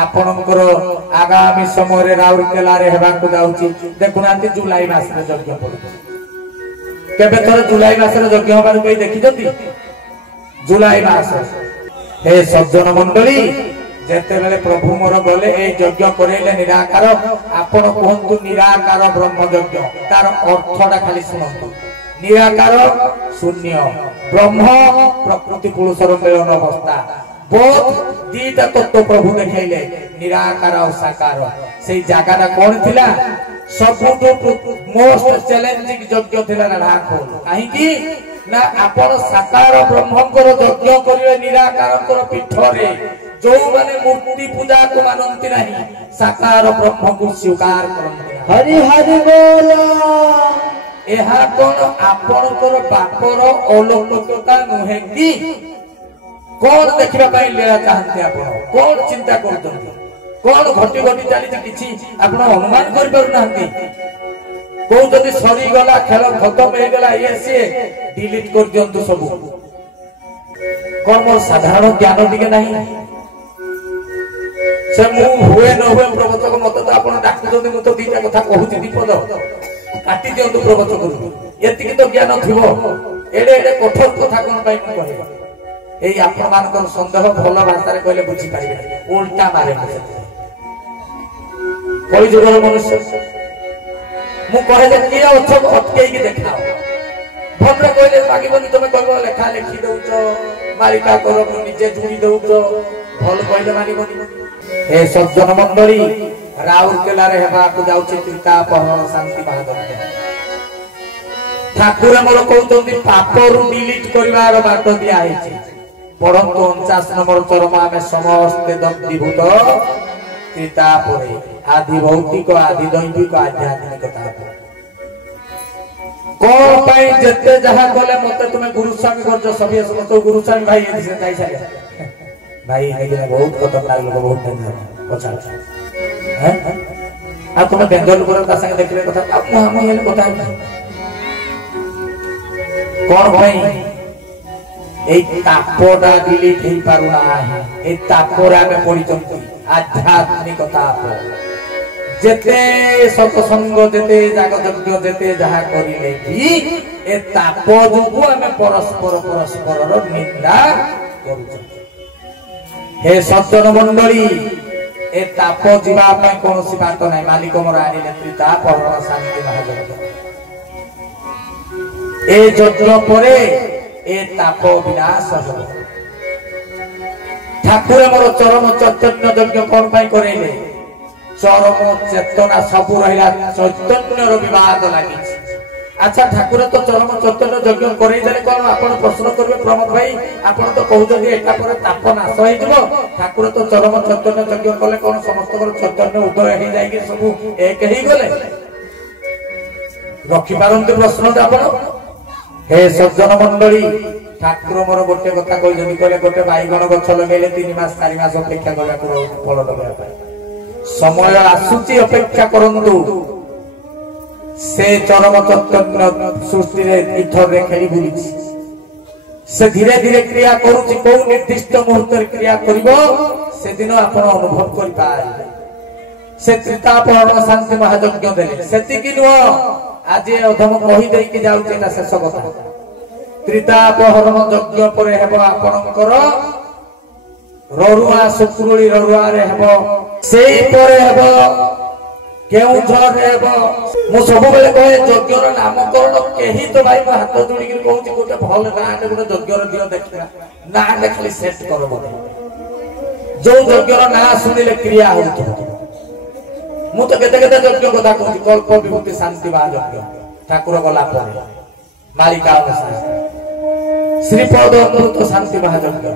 आपणकर आगामी समय राउरकेला रे हेबाकु जाउची देखुनांती जुलाई मास रे यज्ञ पड़ुची केबे थोर जुलाई मास रे यज्ञ होबार कोई देखि जति जुलाई मास हे सज्जन मंडली जेते बेले प्रभु मोर गले ए यज्ञ करेले निराकार आपण कहंतु निराकार ब्रह्म यज्ञ तार अर्थटा खाली सुनंतु निराकार शून्य ब्रह्म प्रकृति पुरुषर मिलन अवस्था बहुत दीटा तत्व प्रभु देखैले निराकार और साकार से जगह कौन थिला सबुठु मोस्ट चैलेंजिंग यज्ञ थिला राखोल काहे कि ना आपण साकार ब्रह्मकर यज्ञ करिवे निराकारकर पीठरे जो माने मूर्ति पूजा को मानंती नहीं साकार ब्रह्म को स्वीकार करंती हरि हरि बोल एहा कोन आपणकर बापर अलौकिकता नुहे कि कौन देखा लीला चाहते आपण कौन चिंता कर कौन घटी घटी चली किसी आप अनुमान कर सरी गला खेल खत्म हो गला ये सी डिलीट कर दिंतु सब कौन मोर साधारण ज्ञान टिके नहीं से हुए न हुए प्रवचक मत तो आप डाकुं मुझे दीटा कथा कहूँ दीपद काटी दिंतु प्रवचक ये तो ज्ञान थी एडे एडे कठोर कथा कौन कह एई आपण मानकर संदेह भल भाषा कहले बुझी पारिबे उल्टा मारे कोई जुगर मनुष्य मु कहे जे किया अथक अटके की देखाओ भद्र कहले मागिबनी तमे कहबो लेखा लेखी दउचो मालिका करो निजे जुड़ी दउचो भल कहले मानिबनी हे सज्जन मंडली राउरकेला रे हेबा को जाउची त्रिता पहरण शांति महादत्त ठाकुर मोर कहउतोंती पापरु डिलीट करिवार बात दिया आइछि परंतु 49 नंबर चरम आमे समस्त दंडीभूत त्रिता परे आदि भौतिक आदि दैविक आध्यात्मिकता कौन पाई जते जहा गले मते तुमे गुरु स्वामी करजो सभी समस्त गुरु स्वामी भाई एथि से जाई सारे भाई हेगे बहुत खतरनाक लोग बहुत डेंजर पछा हैं आ तुमे बेंगल पर का संग देखले कथा हम ये कथा कौन भाई एक तापटा डिलीट हो पारुना है एक तापरा में पड़िचंती आध्यात्मिकता जेते सत्संग जेते जागयज्ञ जेते जहा करिले भी ए ताप जुगु हमें परस्पर परस्पर रो निंदा करूछंती हे सज्जन मंडली ए ताप जीवा पय कोनोसी बात नै मालिक मोर आनिले त्रिता पहरण शांति महायज्ञ ए यज्ञ परे ए ताप विनाश हो ठाकुर मोर चरम चैतन्य यज्ञ कौन पाई करेले चरम चेतना सबु रहिला चैतन्य रो विवाद लागि अच्छा ठाकुर तो चरम चैतन्य यज्ञ करै देले कोन आपण प्रश्न करबे प्रमोद भाई आपण तो कहू जदी एका पर ताप नाश होई जबो ठाकुर तो चरम चैतन्य यज्ञ कले कोन समस्त को चैतन्य उदय हे जाई के सब एक ही गले रखि पारंती प्रश्न आपण हे सज्जन मंडली ठाकुर मोर गोटे कथा कहि जदी कहले गोटे बाईगण गछ लगेले 3 मास 4 मास अपेक्षा करबा को फल लगा समय आसुची अपेक्षा करंतु से चरम चैतन्य सृष्टि रे इथर रे खेली बुलिछि से धीरे धीरे क्रिया करूछि को निर्दिष्ट मुहूर्त रे क्रिया करिवो से दिन आपण अनुभव करि पाए से त्रिता पहरण शांति महायज्ञ देले सेति कि नो आज अधम कहि देई कि जाउछि ना शेष कथा त्रिता पहरण यज्ञ परे हेबो आपणकर ररुआ शुक्रुली ररुआ रे हेबो सेई परे हेबो केउ झर रे हेबो मु सब बेले कहे यज्ञर नामकरण केही तो भाई म हाथ जोड़ी के कहूछि गोटे भल नाटे गोटे यज्ञर दियो देखिबा नाटे खाली सेट करबो जो यज्ञर ना सुनिले क्रिया होतो मु तो केते केते यज्ञ कथा कहूछि कल्प विभूति शांति महायज्ञ ठाकुर गला परे मालिका अनुसार श्रीपद अमृत शांति महायज्ञ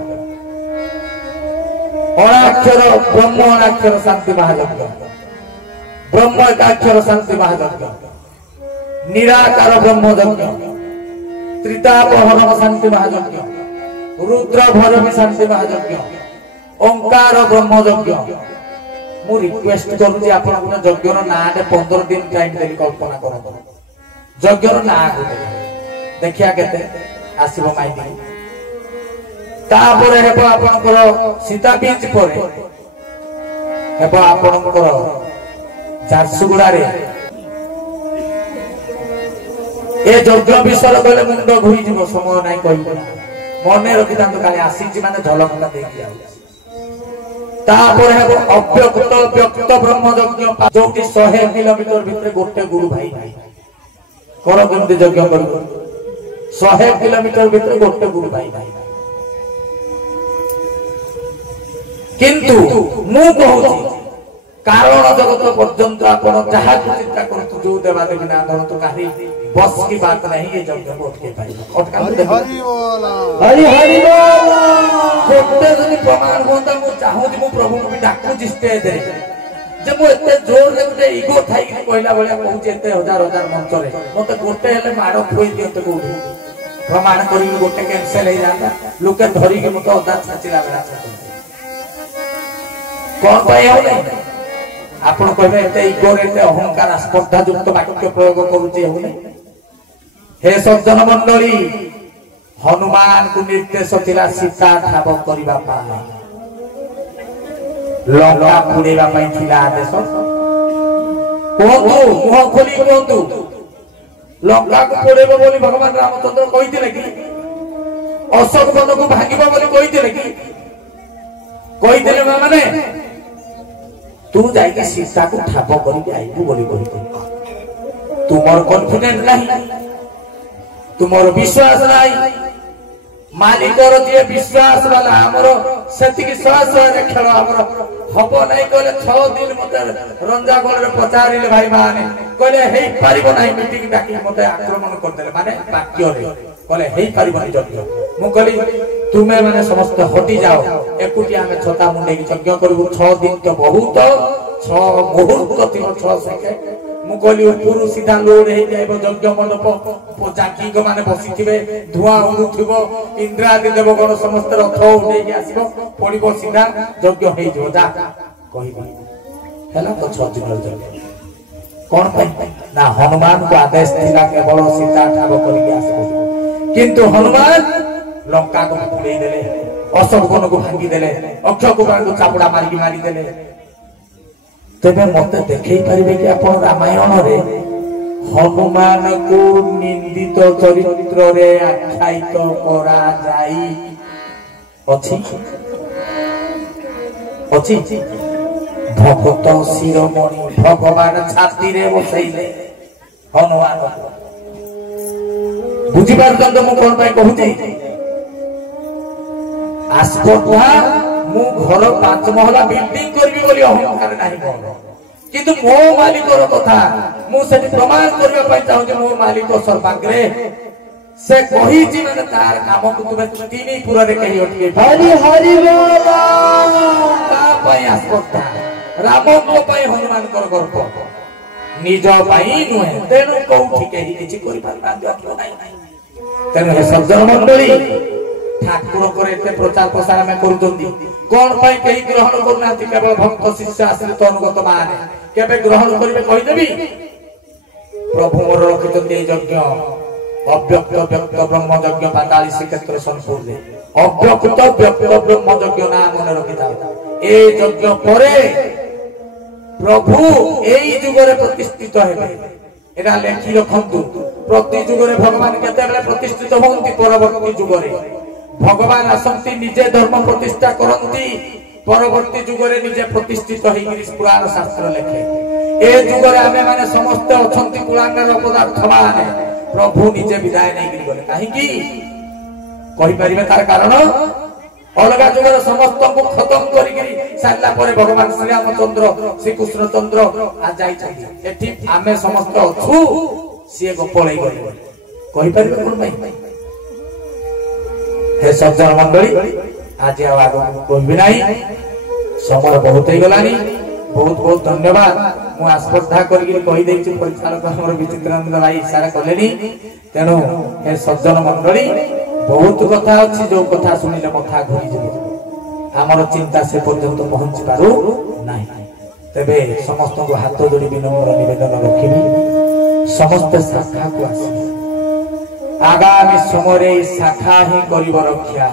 अणाक्षर ब्रह्म अणाक्षर शांति महायज्ञ ब्रह्म एकाक्षर शांति महायज्ञ निराकार ब्रह्म यज्ञ त्रितापहरण शांति महायज्ञ रुद्र भैरवी शांति महायज्ञ ओंकार ब्रह्म यज्ञ मु रिक्वेस्ट करूची आपण यज्ञर नाटे 15 दिन टाइम देली कल्पना करबो यज्ञर ना देखिया केते आसीबो माइदी तापर हेबो आपनकर सीता बीच परे हेब आपणकर झारसुगुड़ा ए यज्ञ विषय गले मुंड घुरी जीव समय नाई कह मन रखी काली आसी माने झलकटा देखी अव्यक्त व्यक्त ब्रह्म यज्ञ जो 100 किलोमीटर भितर गोटे गुरु भाई भाई कर केमती यज्ञ कर 100 किलोमीटर भितर गोटे गुरु भाई भाई किंतु मु कहूँ कारण जगत पर्यंत आपण जहाँ चिंता करतु जो देवादेवी ना धरतु कहीं बस की बात नहीं ये यज्ञ को अटके पाइबा हरि हरि गोटे जदि प्रमाण होता मु चाहूँ मु प्रभु को भी डाकू स्टेज रे जे मु एते जोर रे गोटे इगो थाई कहला भलिया कहूँ एते हजार हजार मंच रे मते गोटे हेले माड़ खोई दियते कोठी प्रमाण करी गोटे कैंसिल हो जाता लोके धरी के मते अदा छाचिला बेला कौन पाए हो नहीं आपण कहबे एते इगोर एते अहंकार स्पर्धा युक्त वाक्य प्रयोग करूची हो नहीं हे सज्जन मंडली हनुमान को निर्देश थिला सीता ठाब करबा पाए लंका पुड़ेबा पई थिला आदेश कोहतु मुह खोली कोहतु लंका को पुड़ेबो बोली भगवान रामचंद्र कहिथिले कि अशोक वन को भांगिबो बोली कहिथिले कि कहिथिले माने तू जाके सीता को ठाप करके आईबू बोली कहिथिले तुमर कॉन्फिडेंस नहीं तुमर विश्वास नहीं मालिकर दिए विश्वास वाला हमरो सेतिकी सहस रे खेल हमरो हबो नहीं कहले 6 दिन मते रंजा गोल रे पचारिले भाई माने कहले हेई पारिबो नहीं मीटिंग डाकी मते आक्रमण कर देले माने वाक्य रे कहले हेई पारिबो नहीं यज्ञ मु कहली तुमे माने समस्त हटी जाओ एकुटी हमें छता मुंडे की यज्ञ करबो 6 दिन तो बहुत 6 मुहूर्त 6 सेकेंड मु कहली ऊपर सीधा लोड हे जाइबो यज्ञ मंडप जाकी को माने बसिथिबे धुआं उडुथिबो इंद्रादि देवगण समस्त रथ उठे के आसीबो पड़िबो सीधा यज्ञ हे जो जा कहिबो हैला तो 6 दिन यज्ञ कोन पई ना हनुमान को आदेश थिला केवल सीता ठाब करके आसीबो किंतु हनुमान लंका को पुड़े देले अशोक वन को भांगी देले अक्षय कुमार को चापुड़ा मारी देले तेबे मते देखै परिबे कि आपण रामायण रे हनुमान को निंदित चरित्र रे आख्यायित करा जाई अछि अछि भगत शिरोमणि भगवान छाती रे बसैले हनुमान बुझी पारछन मु कोन पई कहूची आस्पर्धा मु घर 5 महला बिल्डिंग करबी बोली अहंकार नाही मोर किंतु मो मालिकर कथा मु सेठी प्रमाण करबा पई चाहू जे मो मालिक सर्वाग्रे से कही जी माने तार काम को तुमे तीनी पुरा रे कही अटके हरि हरि बोल का पई आस्पर्धा राम को पई हनुमान कर गर्व निज पई नुहे तेनु कोठी केही किछि करि पारबा दियो नाही तेनु हे सज्जन मंडली ठाकुर करे एते प्रचार प्रसार में करूचंदी कोन पई कही ग्रहण करना केवल भक्त शिष्य आश्रित अनुगत माने केबे ग्रहण करिवे कहि देबी प्रभु मोर रखितंदी यज्ञ अव्यक्त व्यक्त ब्रह्म यज्ञ 45 क्षेत्र संपूर्ण अव्यक्त व्यक्त ब्रह्म यज्ञ ना मन रखिता ए यज्ञ परे प्रभु एई जुगरे प्रतिष्ठित हेबे एरा लेखि रखंतु प्रति जुगरे भगवान केते बेले प्रतिष्ठित होंती परवर्ती जुगरे भगवान आसंती निजे धर्म प्रतिष्ठा करंती परवर्ती जुगरे निजे प्रतिष्ठित होई पुराण शास्त्र लेखे ए जुगरे आमे माने समस्त अछंती कुलांगार पदार्थ माने प्रभु निजे विदाय नै गिरी बोले काहे की कहि परिबे तार कारण अलगा जुगरे समस्त को खत्म करी गिरी सारला परे भगवान श्री रामचंद्र श्री कृष्ण चंद्र आ जाई छै एठी आमे समस्त अछु से गोपळै गले कहि परिबे कोन भाई हे सज्जन मंडली आज आगो कहबी नाही समय बहुत ही गलानी बहुत बहुत धन्यवाद मु आस्पर्धा करके कहि देछि परिचालक हमर विचित्रानंद भाई इशारा कलेनी तेनु हे सज्जन मंडली बहुत कथा अछि जो कथा सुनिले कथा घुरी जेबो हमर चिंता से पर्यंत पहुंच पारु नाही तबे समस्त को हाथ जोड़ी विनम्र निवेदन रखिबी समस्त शाखा को आसी आगामी समय शाखा ही करिब रक्षा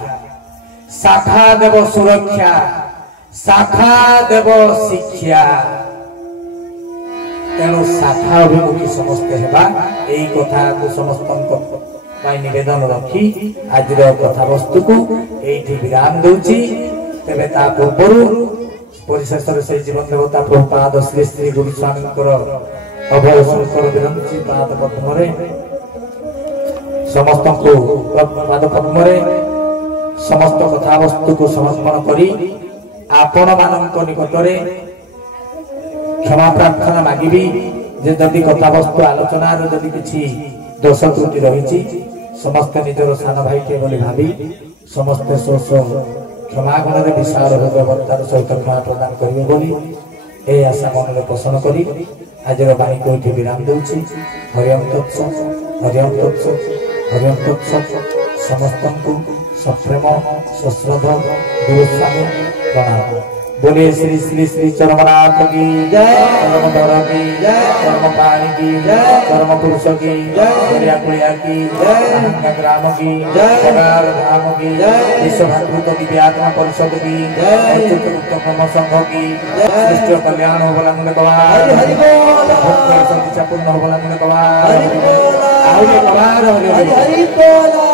शाखा देव सुरक्षा शाखा देव शिक्षा तेणु शाखा अभिमुखी समस्ते हेबा एई कथा को समस्त निवेदन रखी आज कथा वस्तु को एठी विराम दूची तेबे ता पूर्व परिशेष से जीवन देवता प्रभुपाद श्री श्री गुरु स्वामी अभय शंकर विरंची पाद पद्म समस्त को पाद पद्म समस्त कथा वस्तु को समर्पण करी आपण मानक निकटरे क्षमा प्रार्थना मागिबी जे जदि कथा वस्तु आलोचना जदि किछि दोष त्रुटि रही समस्त निजर सान भाई के बोली भावी समस्त शोष क्षमागुण विशाल हृदयवत्तार सहित क्षमा प्रदान करेंगे बोली ए आशा मन में पोषण करी आज बाणी को ये विराम दूची हरिओम तत्सत हरिओम तत्सत हरिओम तत्सत समस्त को सप्रेम सश्रद्धा गुरुस्वामी प्रणाम बोले श्री श्री श्री चरमनाथ की जय चरमधर की जय चरमपाणी की जय चरम पुरुष की जय कुलिया कुलिया की जय ग्राम की जय पगार धाम की जय विश्वभातृत दिव्यात्मा परिषद की जय चित्रगुप्त संघ की सृष्टि कल्याण हो बोला मुंडे कवार हरि बोल भक्त संख्या पूर्ण हो बोला मुंडे कवार हरि बोल हरि बोल